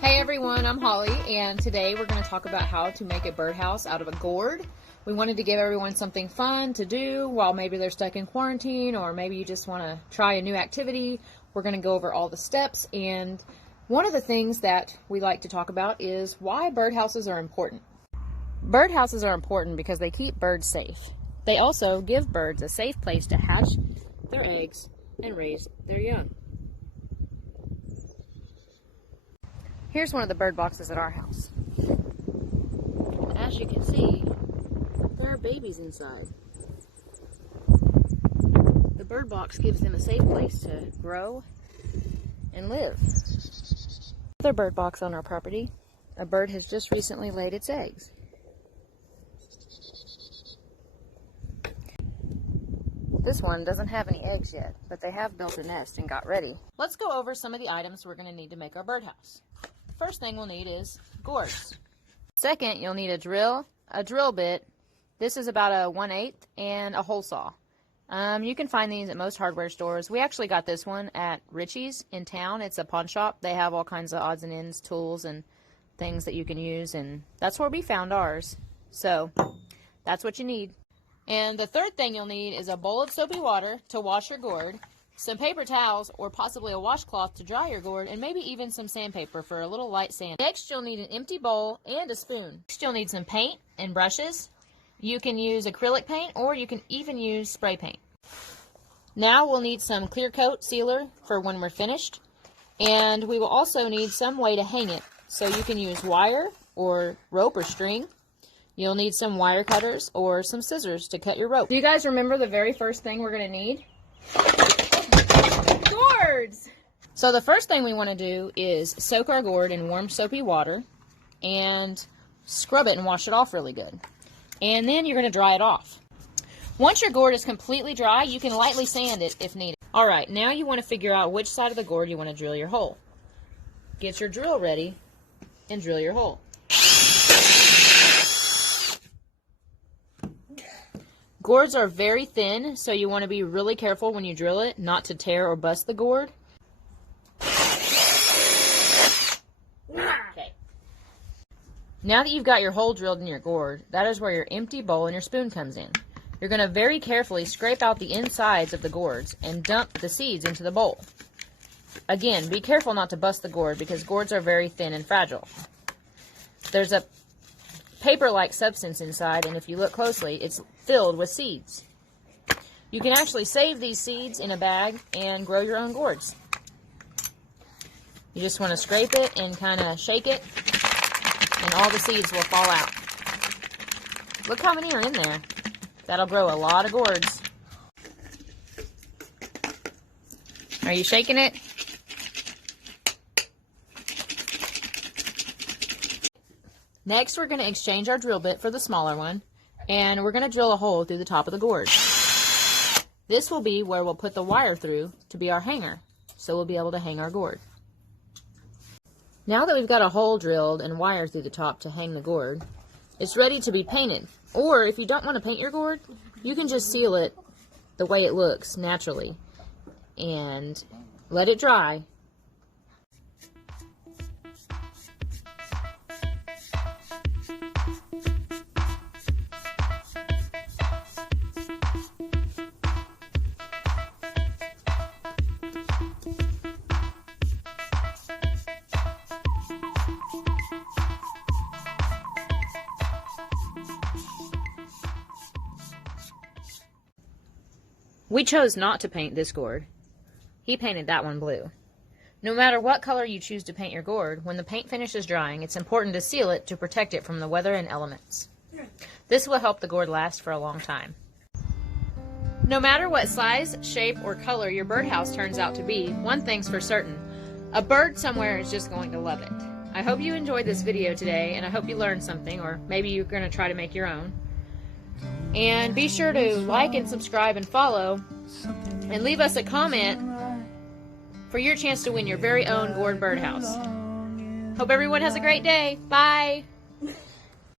Hey everyone, I'm Holly, and today we're going to talk about how to make a birdhouse out of a gourd. We wanted to give everyone something fun to do while maybe they're stuck in quarantine, or maybe you just want to try a new activity. We're going to go over all the steps, and one of the things that we like to talk about is why birdhouses are important. Birdhouses are important because they keep birds safe. They also give birds a safe place to hatch their eggs and raise their young. Here's one of the bird boxes at our house. And as you can see, there are babies inside. The bird box gives them a safe place to grow and live. Another bird box on our property. A bird has just recently laid its eggs. This one doesn't have any eggs yet, but they have built a nest and got ready. Let's go over some of the items we're going to need to make our birdhouse. First thing we'll need is gourds. Second, you'll need a drill bit. This is about a 1/8, and a hole saw. You can find these at most hardware stores. We actually got this one at Richie's in town. It's a pawn shop. They have all kinds of odds and ends, tools, and things that you can use, and that's where we found ours. So that's what you need. And the third thing you'll need is a bowl of soapy water to wash your gourd, some paper towels or possibly a washcloth to dry your gourd, and maybe even some sandpaper for a little light sand. Next, you'll need an empty bowl and a spoon. Next, you'll need some paint and brushes. You can use acrylic paint or you can even use spray paint. Now we'll need some clear coat sealer for when we're finished, and we will also need some way to hang it. So you can use wire or rope or string. You'll need some wire cutters or some scissors to cut your rope. Do you guys remember the very first thing we're going to need? Gourds! So the first thing we want to do is soak our gourd in warm soapy water and scrub it and wash it off really good. And then you're going to dry it off. Once your gourd is completely dry, you can lightly sand it if needed. Alright, now you want to figure out which side of the gourd you want to drill your hole. Get your drill ready and drill your hole. Gourds are very thin, so you want to be really careful when you drill it, not to tear or bust the gourd. Okay. Now that you've got your hole drilled in your gourd, that is where your empty bowl and your spoon comes in. You're going to very carefully scrape out the insides of the gourds and dump the seeds into the bowl. Again, be careful not to bust the gourd because gourds are very thin and fragile. There's a paper-like substance inside, and if you look closely, it's filled with seeds. You can actually save these seeds in a bag and grow your own gourds. You just want to scrape it and kind of shake it, and all the seeds will fall out. Look how many are in there. That'll grow a lot of gourds. Are you shaking it? Next, we're going to exchange our drill bit for the smaller one, and we're going to drill a hole through the top of the gourd. This will be where we'll put the wire through to be our hanger, so we'll be able to hang our gourd. Now that we've got a hole drilled and wire through the top to hang the gourd, it's ready to be painted. Or if you don't want to paint your gourd, you can just seal it the way it looks naturally and let it dry. We chose not to paint this gourd. He painted that one blue. No matter what color you choose to paint your gourd, when the paint finishes drying, it's important to seal it to protect it from the weather and elements. This will help the gourd last for a long time. No matter what size, shape, or color your birdhouse turns out to be, one thing's for certain: a bird somewhere is just going to love it. I hope you enjoyed this video today, and I hope you learned something, or maybe you're going to try to make your own. And be sure to like and subscribe and follow, and leave us a comment for your chance to win your very own gourd birdhouse. Hope everyone has a great day. Bye!